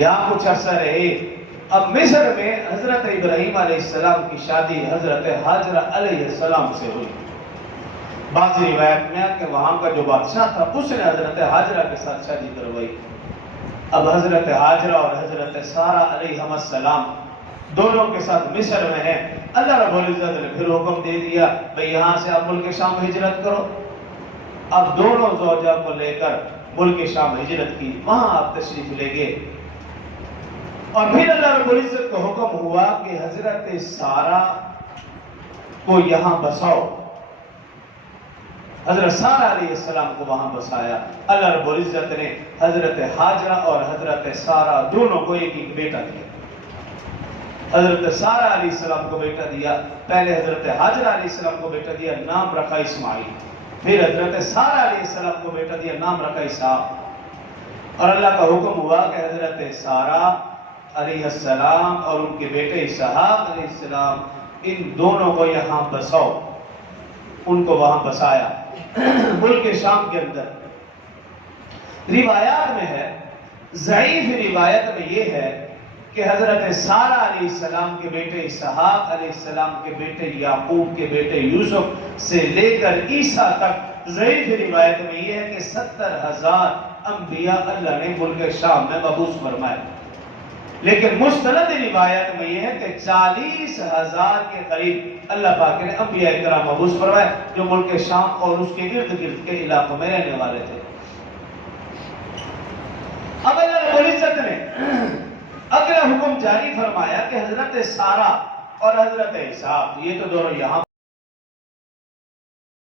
یہاں کچھ عرصہ رہے. اب مصر میں حضرت ابراہیم علیہ السلام کی شادی حضرت حاجرہ علیہ السلام سے ہوئی. بعض روایت میں کہ وہاں کا جو بادشاہ تھا اس نے حضرت حاجرہ کے ساتھ شادی کروائی. اب حضرت حاجرہ اور حضرت سارہ علیہ السلام دونوں کے ساتھ مصر میں ہیں. اللہ رب العزت نے پھر حکم دے دیا بھئی یہاں سے آپ ملک شام ہجرت کرو. اب دونوں زوجہ کو لے کر ملک شام ہجرت کی, وہاں آپ تشریف لے گئے. اور پھر اللہ رب العزت کو حکم ہوا کہ حضرت سارہ کو یہاں بساؤ. حضرت سارہ علیہ السلام کو وہاں بسایا. اللہ رب العزت نے حضرت حاجرہ اور حضرت سارہ دونوں کو ایک ایک بیٹا دیا. حضرت سارہ علیہ السلام کو بیٹا دیا. پہلے حضرت حاجرہ علیہ السلام کو بیٹا دیا, نام رکھا اسماعیل. پھر حضرت سارہ علیہ السلام کو بیٹا دیا, نام رکھا اسحاق. اور اللہ کا حکم ہوا کہ حضرت سارہ علیہ السلام اور ان کے بیٹے اسحاق علیہ السلام ان دونوں کو یہاں بساؤ. ان کو وہاں بسایا ملک شام کے اندر. روایات میں ہے, ضعیف روایت میں یہ ہے کہ حضرت سارہ علیہ السلام کے بیٹے اسحاق علیہ السلام کے بیٹے یعقوب کے بیٹے یوسف سے لے کر عیسیٰ تک, ضعیف روایت میں یہ ہے کہ 70,000 انبیاء اللہ نے ملک شام میں مبعوث فرمائے. لیکن مستند روایت میں یہ ہے کہ 40,000 کے قریب اللہ پاک نے انبیاء کرام مبعوث فرمائے جو ملک شام اور اس کے ارد گرد کے علاقوں میں رہنے والے تھے. اب اللہ رب العزت نے اگلا حکم جاری فرمایا کہ حضرت سارہ اور حضرت اسحاق یہ تو دونوں یہاں